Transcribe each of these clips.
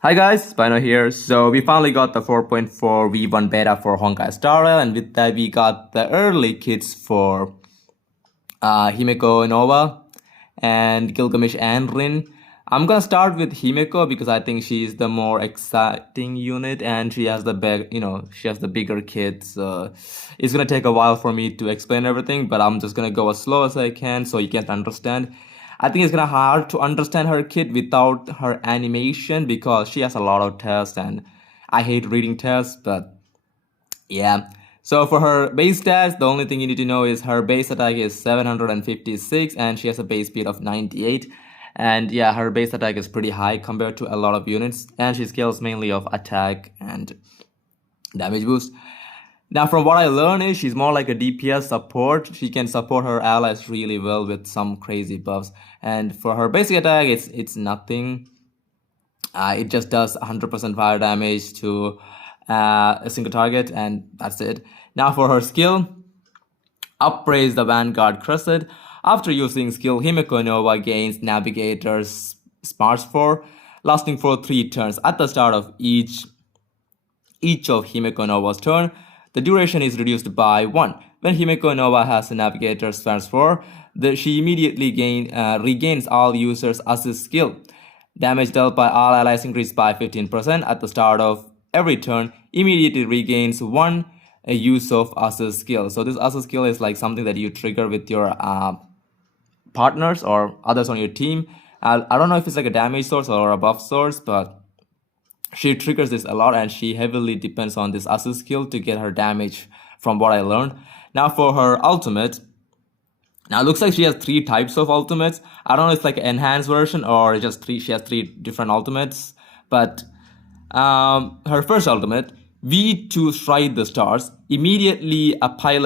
Hi guys, Spino here. So we finally got the 4.4 V1 beta for Honkai Star Rail, and with that we got the early kits for Himeko Nova and Gilgamesh and Rin. I'm gonna start with Himeko because I think she's the more exciting unit and she has the she has the bigger kit. So it's gonna take a while for me to explain everything, but I'm just gonna go as slow as I can so you can understand. I think it's gonna hard to understand her kit without her animation because she has a lot of tests and I hate reading tests, but yeah. So for her base stats, the only thing you need to know is her base attack is 756 and she has a base speed of 98. And yeah, her base attack is pretty high compared to a lot of units and she scales mainly of attack and damage boost. Now from what I learned is she's more like a DPS support. She can support her allies really well with some crazy buffs. And for her basic attack, it's nothing. It just does 100% fire damage to a single target, and that's it. Now for her skill, Upraise the Vanguard Crescent. After using skill, Himeko Nova gains Navigator's Smarts 4, lasting for 3 turns. At the start of each of Himeko Nova's turn, the duration is reduced by 1. When Himeko Nova has a Navigator's Smarts 4, she immediately regains all users' assist skill. Damage dealt by all allies increased by 15% at the start of every turn, immediately regains 1 use of assist skill. So this assist skill is like something that you trigger with your partners or others on your team. I don't know if it's like a damage source or a buff source, but she triggers this a lot and she heavily depends on this assist skill to get her damage from what I learned. Now for her ultimate, now it looks like she has 3 types of ultimates. I don't know if it's like an enhanced version or just 3. She has 3 different ultimates. But her first ultimate, V2 Strike the Stars, immediately apply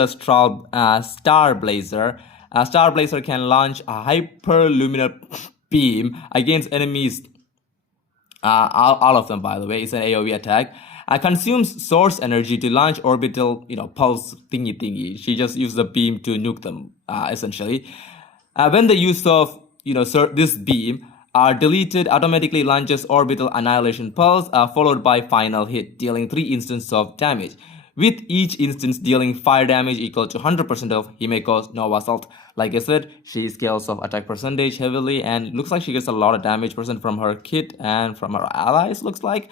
a Star Blazer. Star Blazer can launch a hyperluminal beam against enemies. All of them, by the way, it's an AoE attack. Consumes source energy to launch orbital, pulse thingy. She just uses the beam to nuke them, essentially. When the use of, this beam are deleted, automatically launches orbital annihilation pulse, followed by final hit, dealing 3 instances of damage. With each instance dealing fire damage equal to 100% of Himeko's Nova's ult. Like I said, she scales of attack percentage heavily and looks like she gets a lot of damage percent from her kit and from her allies, looks like.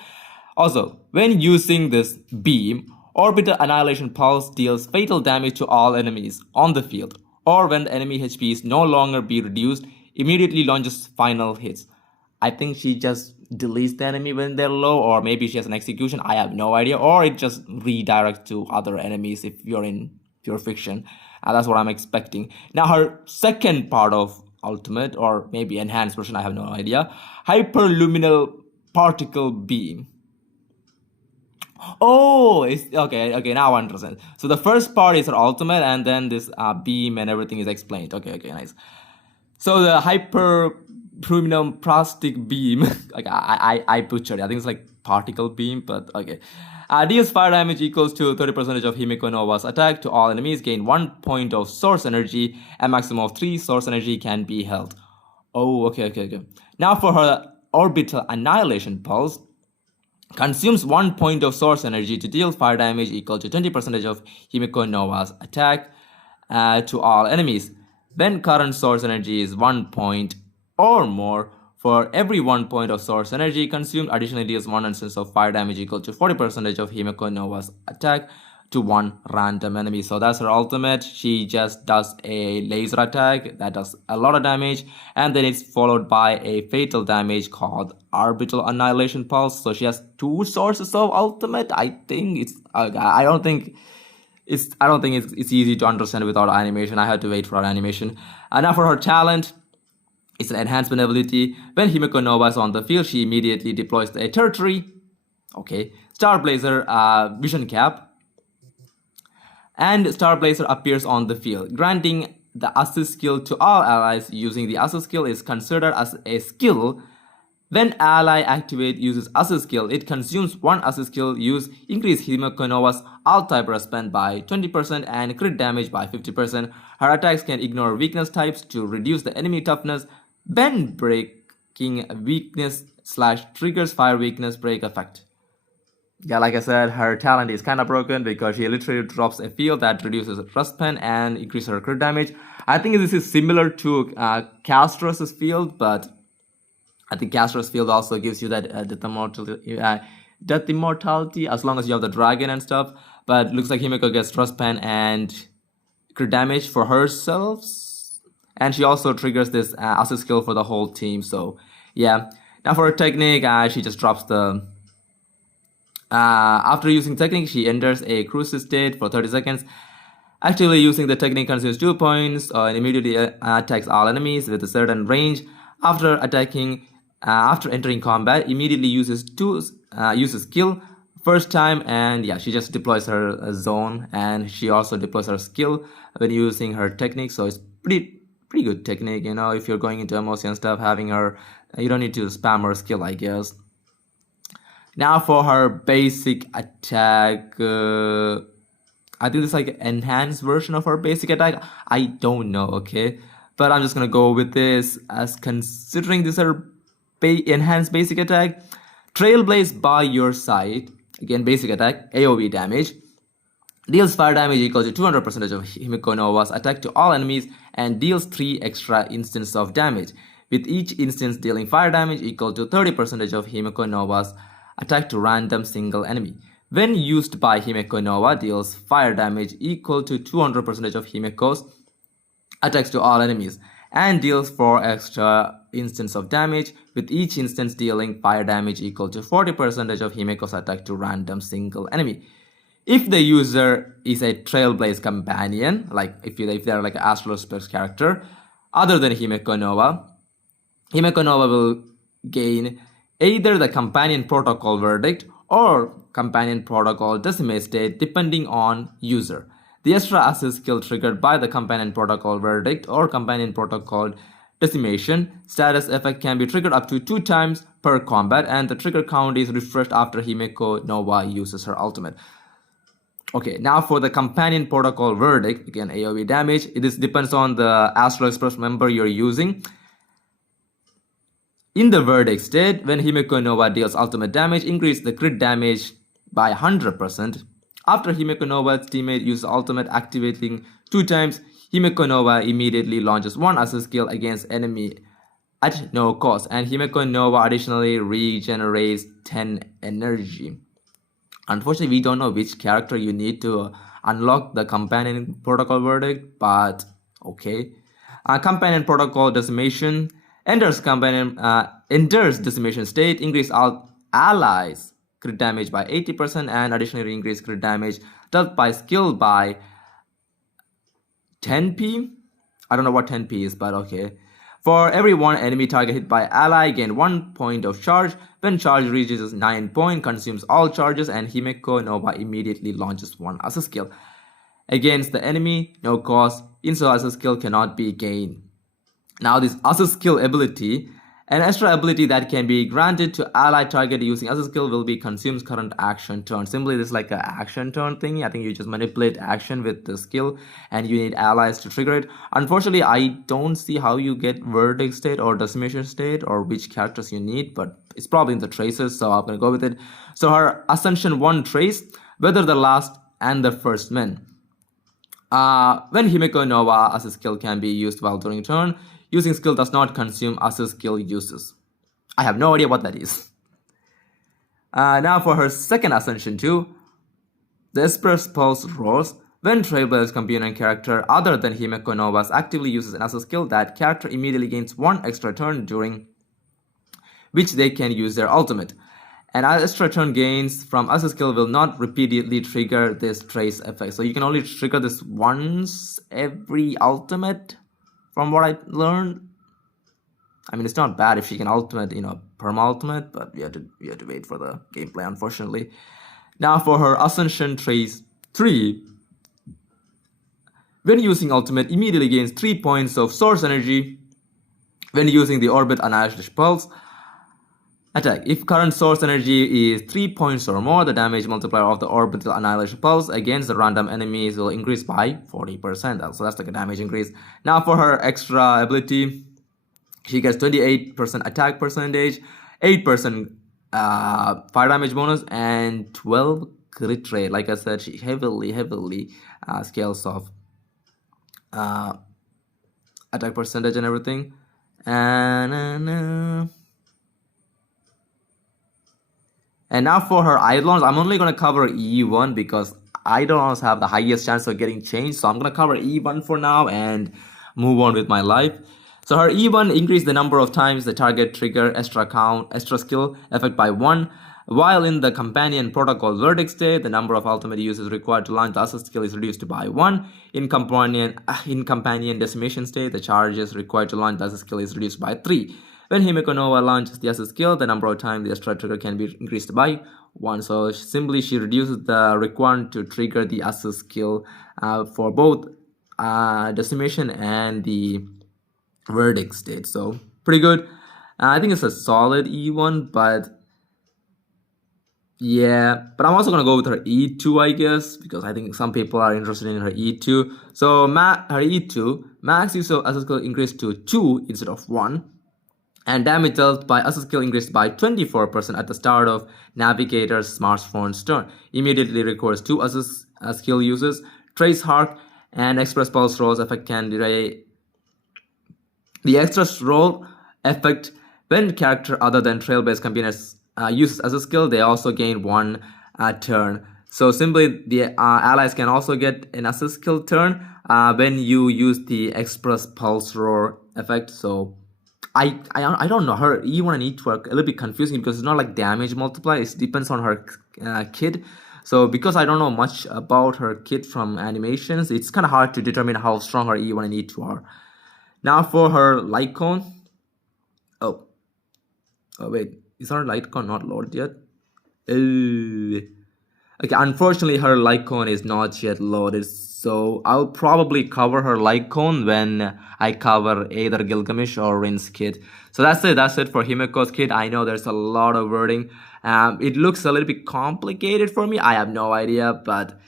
Also, when using this beam, Orbital Annihilation Pulse deals fatal damage to all enemies on the field, or when the enemy HP is no longer be reduced, immediately launches final hits. I think she just deletes the enemy when they're low, or maybe she has an execution, I have no idea, or it just redirects to other enemies if you're in pure fiction. That's what I'm expecting. Now her second part of ultimate, or maybe enhanced version, I have no idea, Hyperluminal Particle Beam. Oh, it's okay, now I understand. So the first part is her ultimate, and then this beam and everything is explained. Okay, nice. So the hyperluminum plastic beam, like I butchered it. I think it's like particle beam, but okay. Deals fire damage equals to 30% of Himeko Nova's attack to all enemies. Gain 1 point of source energy. A maximum of 3 source energy can be held. Oh, okay. Now for her orbital annihilation pulse. Consumes 1 point of source energy to deal fire damage equal to 20% of Himeko Nova's attack to all enemies. When current source energy is 1 point or more, for every 1 point of source energy consumed, additionally deals 1 instance of fire damage equal to 40% of Himeko Nova's attack to 1 random enemy. So that's her ultimate. She just does a laser attack that does a lot of damage, and then it's followed by a fatal damage called Orbital Annihilation Pulse. So she has 2 sources of ultimate. I think it's I don't think it's easy to understand without animation. I had to wait for our animation. And now for her talent, it's an enhancement ability. When Himeko Nova is on the field, she immediately deploys a territory. Okay, Star Blazer Vision Cap. And Star Blazer appears on the field. Granting the assist skill to all allies using the assist skill is considered as a skill. When ally activate uses assist skill, it consumes 1 assist skill use, increase Himeko Nova's alt type respond by 20% and crit damage by 50%. Her attacks can ignore weakness types to reduce the enemy toughness, bend break weakness / triggers fire weakness break effect. Yeah, like I said, her talent is kind of broken because she literally drops a field that reduces her thrust pen and increases her crit damage. I think this is similar to Castros's field, but I think Castro's field also gives you that death immortality as long as you have the dragon and stuff. But looks like Himeko gets thrust pen and crit damage for herself, and she also triggers this assist skill for the whole team. So yeah, now for her technique, she just drops the. After using technique, she enters a cruise state for 30 seconds. Actively using the technique consumes 2 points and immediately attacks all enemies with a certain range. After entering combat, immediately uses skill first time, and yeah, she just deploys her zone, and she also deploys her skill when using her technique. So it's pretty good technique, you know. If you're going into MOC and stuff, having her, you don't need to spam her skill, I guess. Now for her basic attack, I think it's like an enhanced version of her basic attack. I don't know, okay? But I'm just gonna go with this as considering this her enhanced basic attack. Trailblaze by your side. Again, basic attack, AoE damage. Deals fire damage equal to 200% of Himeko Nova's attack to all enemies and deals 3 extra instances of damage, with each instance dealing fire damage equal to 30% of Himeko Nova's attack to random single enemy. When used by Himeko Nova, deals fire damage equal to 200% of Himeko's attacks to all enemies and deals 4 extra instances of damage, with each instance dealing fire damage equal to 40% of Himeko's attack to random single enemy. If the user is a Trailblaze companion, like if they're like an Astral Specs character, other than Himeko Nova will gain either the Companion Protocol Verdict or Companion Protocol Decimate State depending on user. The extra assist skill triggered by the Companion Protocol Verdict or Companion Protocol Decimation status effect can be triggered up to 2 times per combat, and the trigger count is refreshed after Himeko Nova uses her ultimate. Okay, now for the Companion Protocol Verdict, again AoE damage, it depends on the Astral Express member you're using. In the verdict state, when Himeko Nova deals ultimate damage, increase the crit damage by 100%. After Himeko Nova's teammate uses ultimate activating 2 times, Himeko Nova immediately launches 1 assist skill against enemy at no cost, and Himeko Nova additionally regenerates 10 energy. Unfortunately, we don't know which character you need to unlock the Companion Protocol Verdict, but okay. Companion Protocol Decimation. Enters decimation state, increase all allies crit damage by 80% and additionally increase crit damage dealt by skill by 10p. I don't know what 10p is, but okay. For every 1 enemy target hit by ally, gain 1 point of charge. When charge reaches 9 points, consumes all charges, and Himeko Nova immediately launches 1 assist skill against the enemy, no cost. Instant assist skill cannot be gained. Now this assist skill ability, an extra ability that can be granted to ally target using assist skill, will be consumes current action turn. Simply this is like an action turn thingy. I think you just manipulate action with the skill and you need allies to trigger it. Unfortunately, I don't see how you get verdict state or decimation state or which characters you need, but it's probably in the traces, so I'm gonna go with it. So her Ascension 1 trace, whether the last and the first men. When Himeko Nova assist skill can be used while during turn, using skill does not consume assist skill uses. I have no idea what that is. Now for her second Ascension 2, the Esper's Pulse Roars. When Trailblaze companion character other than Himeko Nova's actively uses an assist skill, that character immediately gains 1 extra turn during which they can use their ultimate. An extra turn gains from assist skill will not repeatedly trigger this trace effect. So you can only trigger this once every ultimate. From what I learned, I mean, it's not bad if she can ultimate, perma ultimate, but we have to wait for the gameplay, unfortunately. Now for her Ascension Trace 3, when using ultimate, immediately gains 3 points of source energy when using the Orbit Annihilation Pulse attack. If current source energy is 3 points or more, the damage multiplier of the Orbital Annihilation Pulse against the random enemies will increase by 40%. So that's like a damage increase. Now for her extra ability, She gets 28% attack percentage, 8% fire damage bonus, and 12 crit rate. Like I said, she heavily scales off attack percentage and everything. And now for her eidolons, I'm only going to cover E1 because eidolons have the highest chance of getting changed. So I'm going to cover E1 for now and move on with my life. So her E1 increased the number of times the target trigger extra skill effect by 1. While in the companion protocol verdict state, the number of ultimate uses required to launch the assist skill is reduced by 1. In companion decimation state, the charges required to launch the assist skill is reduced by 3. When Himeko Nova launches the assist skill, the number of times the extra trigger can be increased by 1. So simply she reduces the requirement to trigger the assist skill for both decimation and the verdict state. So pretty good. I think it's a solid E1, but yeah, but I'm also gonna go with her E2, I guess, because I think some people are interested in her E2. So her E2 max use of assist skill increased to 2 instead of 1, and damage dealt by assist skill increased by 24% at the start of Navigator's smartphone's turn. Immediately requires 2 assist skill uses. Trace Hark and Express Pulse rolls effect can delay the extra roll effect when character other than trail-based companions uses as a skill. They also gain 1 turn. So simply the allies can also get an assist skill turn when you use the Express Pulse Roar effect. So I don't know, her E1 and E2 are a little bit confusing because it's not like damage multiply. It depends on her kit. So because I don't know much about her kit from animations, it's kind of hard to determine how strong her E1 and E2 are. Now for her light cone. Oh wait, is her light cone not loaded yet? Okay, unfortunately her light cone is not yet loaded, so I'll probably cover her light cone when I cover either Gilgamesh or Rin's kit. So that's it for Himeko's kit. I know there's a lot of wording. It looks a little bit complicated for me. I have no idea, but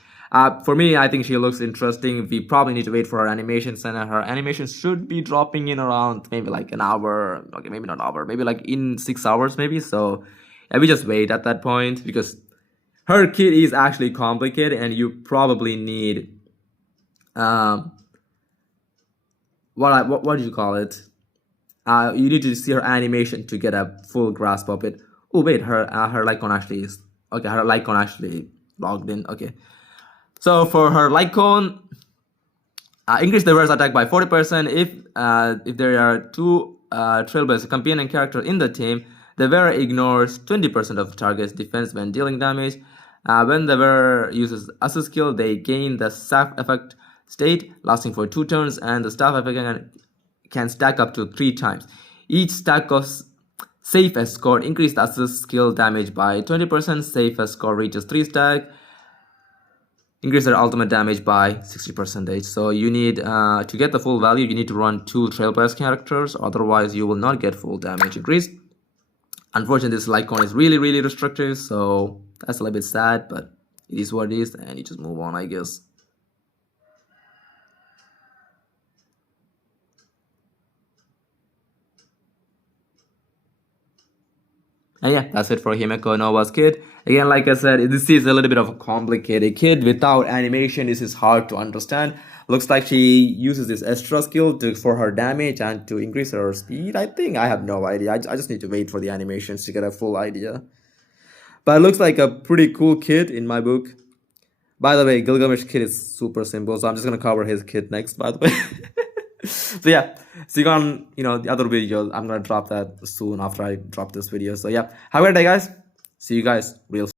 for me, I think she looks interesting. We probably need to wait for her animations, and her animations should be dropping in around maybe like an hour. Okay, maybe not an hour, maybe like in 6 hours, maybe. So yeah, we just wait at that point because her kit is actually complicated, and you probably need what do you call it? You need to see her animation to get a full grasp of it. Oh wait, her Lycon actually is okay. Her Lycon actually logged in. Okay. So for her light cone, increase the reverse attack by 40%. If there are 2 trailblazers companion character in the team, the wearer ignores 20% of the target's defense when dealing damage. When the wearer uses assist skill, they gain the staff effect state lasting for 2 turns, and the staff effect can stack up to 3 times. Each stack of safe escort increase the assist skill damage by 20%. Safe escort reaches 3 stack. Increase their ultimate damage by 60%. So you need to get the full value, you need to run 2 trailblazer characters, otherwise you will not get full damage increase. Unfortunately, this Lycon is really restrictive, so that's a little bit sad, but it is what it is, and you just move on, I guess. And yeah, that's it for Himeko Nova's kit. Again, like I said, this is a little bit of a complicated kit. Without animation, this is hard to understand. Looks like she uses this extra skill for her damage and to increase her speed, I think. I have no idea. I just need to wait for the animations to get a full idea. But it looks like a pretty cool kit in my book. By the way, Gilgamesh kit is super simple, so I'm just going to cover his kit next, by the way. So yeah, see you on the other videos. I'm gonna drop that soon after I drop this video. So yeah, have a great day, guys. See you guys real soon.